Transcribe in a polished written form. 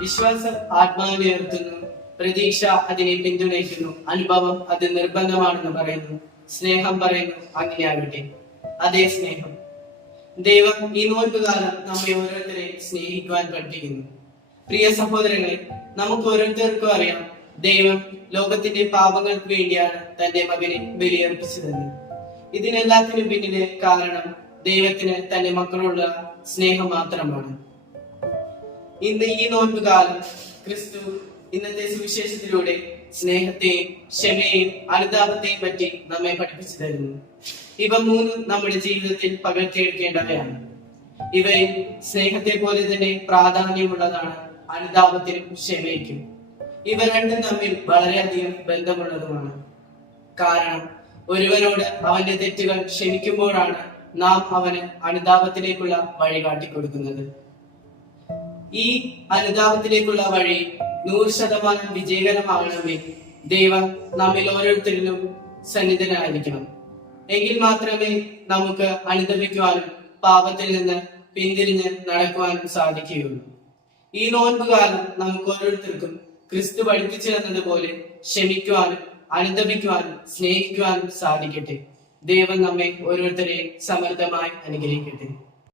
വിശ്വാസം ആത്മാവിനെ ഉയർത്തുന്നു, പ്രതീക്ഷ അതിനെ പിന്തുണയ്ക്കുന്നു, അനുഭവം അത് നിർബന്ധമാണെന്ന് പറയുന്നു, സ്നേഹം പറയുന്നു അങ്ങനെയാകട്ടെ. അതേ സ്നേഹം. ദൈവം ഈ നോൻപുകാലം നമ്മെ ഓരോരുത്തരെ സ്നേഹിക്കുവാൻ പഠിപ്പിക്കുന്നു. പ്രിയ സഹോദരങ്ങളെ, നമുക്ക് ഓരോരുത്തർക്കും അറിയാം, ദൈവം ലോകത്തിന്റെ പാപങ്ങൾക്ക് വേണ്ടിയാണ് തന്റെ മകനെ ബലിയർപ്പിച്ചതെന്ന്. ഇതിനെല്ലാത്തിനും പിന്നിലെ കാരണം ദൈവത്തിന് തന്റെ മക്കളുള്ള സ്നേഹം മാത്രമാണ്. ഇന്ന് ഈ നോൻപുകാലം ക്രിസ്തു ഇന്നത്തെ സുവിശേഷത്തിലൂടെ സ്നേഹത്തെയും ക്ഷമയെയും അനുതാപത്തെയും പറ്റി നമ്മെ പഠിപ്പിച്ചു തരുന്നു. ഇവ മൂന്നും നമ്മുടെ ജീവിതത്തിൽ പകർത്തിയെടുക്കേണ്ടവയാണ്. ഇവയിൽ സ്നേഹത്തെ പോലെ തന്നെ പ്രാധാന്യമുള്ളതാണ് അനുതാപത്തിനും ക്ഷമയ്ക്കും. ഇവ രണ്ടും തമ്മിൽ വളരെയധികം ബന്ധമുള്ളതുമാണ്. കാരണം ഒരുവനോട് അവന്റെ തെറ്റുകൾ ക്ഷമിക്കുമ്പോഴാണ് നാം അവന് അനുതാപത്തിലേക്കുള്ള വഴി കാട്ടിക്കൊടുക്കുന്നത്. ഈ അനുതാപത്തിലേക്കുള്ള വഴി 100% വിജയകരമാകണമെങ്കിൽ ദൈവം നമ്മിൽ ഓരോരുത്തരിലും സന്നിധനായിരിക്കണം. എങ്കിൽ മാത്രമേ നമുക്ക് അനുതപിക്കുവാനും പാപത്തിൽ നിന്ന് പിന്തിരിഞ്ഞ് നടക്കുവാനും സാധിക്കുകയുള്ളൂ. ഈ നോൻപുകാലം നമുക്ക് ഓരോരുത്തർക്കും ക്രിസ്തു പഠിപ്പിച്ചു തന്നതുപോലെ ക്ഷമിക്കുവാനും അനുതപിക്കുവാനും സ്നേഹിക്കുവാനും സാധിക്കട്ടെ. ദൈവം നമ്മെ ഓരോരുത്തരെയും സമൃദ്ധമായി അനുഗ്രഹിക്കട്ടെ.